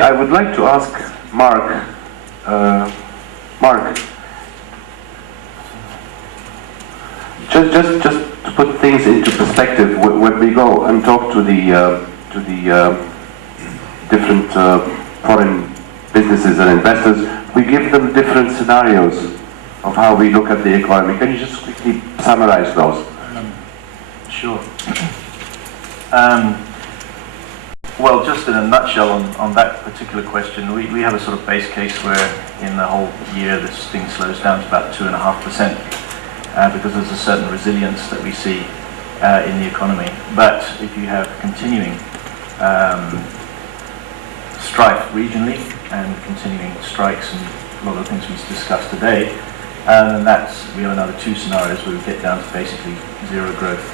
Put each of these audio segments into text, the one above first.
I would like to ask Mark. Mark, just to put things into perspective, when we go and talk to the different foreign businesses and investors, we give them different scenarios of how we look at the economy. Can you just quickly summarize those? Sure. Well, just in a nutshell on that particular question, we have a sort of base case where in the whole year this thing slows down to about 2.5%, because there's a certain resilience that we see in the economy. But if you have continuing strife regionally and continuing strikes and a lot of things we discussed today, then we have another 2 scenarios where we get down to basically zero growth.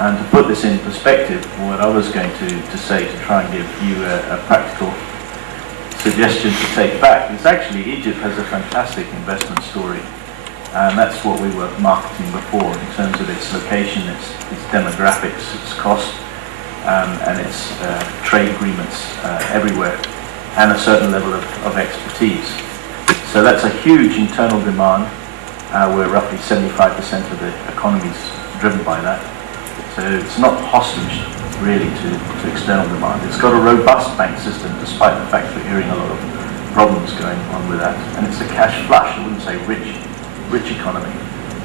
And to put this in perspective, what I was going to say to try and give you a practical suggestion to take back is actually Egypt has a fantastic investment story, and that's what we were marketing before in terms of its location, its demographics, its cost, and its trade agreements everywhere, and a certain level of expertise. So that's a huge internal demand, where roughly 75% of the economy is driven by that. So it's not hostage, really, to external demand. It's got a robust bank system, despite the fact we're hearing a lot of problems going on with that. And it's a cash flush, I wouldn't say rich economy.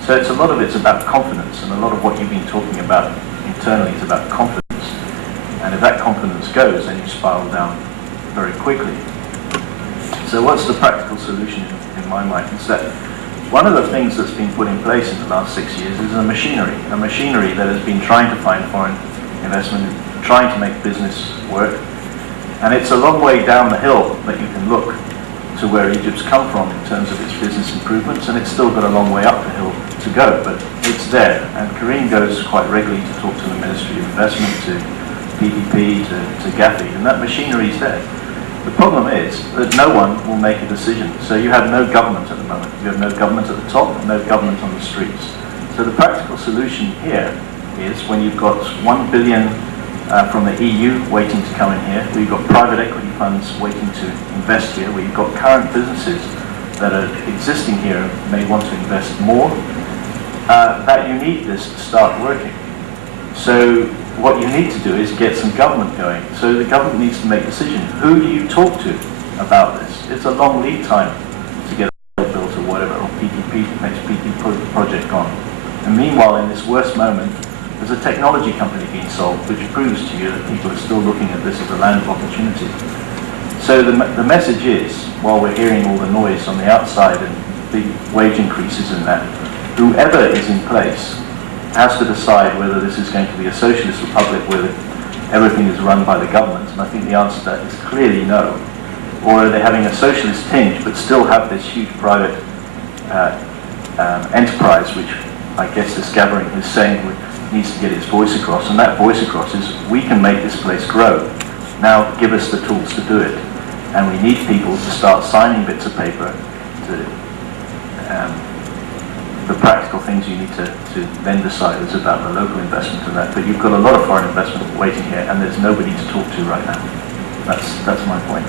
So it's a lot of it's about confidence, and a lot of what you've been talking about internally is about confidence. And if that confidence goes, then you spiral down very quickly. So what's the practical solution in my mind? Is that one of the things that's been put in place in the last 6 years is a machinery that has been trying to find foreign investment, trying to make business work. And it's a long way down the hill that you can look to where Egypt's come from in terms of its business improvements, and it's still got a long way up the hill to go, but it's there. And Karim goes quite regularly to talk to the Ministry of Investment, to PPP, to Gafi, and that machinery is there. The problem is that no one will make a decision. So you have no government at the moment. You have no government at the top and no government on the streets. So the practical solution here is when you've got 1 billion from the EU waiting to come in here, where you've got private equity funds waiting to invest here, where you've got current businesses that are existing here and may want to invest more, that you need this to start working. So what you need to do is get some government going. So the government needs to make decisions. Who do you talk to about this? It's a long lead time to get a road built or whatever, or PPP, next PPP project gone. And meanwhile, in this worst moment, there's a technology company being sold, which proves to you that people are still looking at this as a land of opportunity. So the message is, while we're hearing all the noise on the outside and big wage increases and that, whoever is in place has to decide whether this is going to be a socialist republic where everything is run by the government, and I think the answer to that is clearly no. Or are they having a socialist tinge but still have this huge private enterprise, which I guess this gathering is saying needs to get its voice across, and that voice across is, we can make this place grow. Now give us the tools to do it. And we need people to start signing bits of paper to the practical things you need to then decide is about the local investment and that. But you've got a lot of foreign investment waiting here, and there's nobody to talk to right now. That's my point.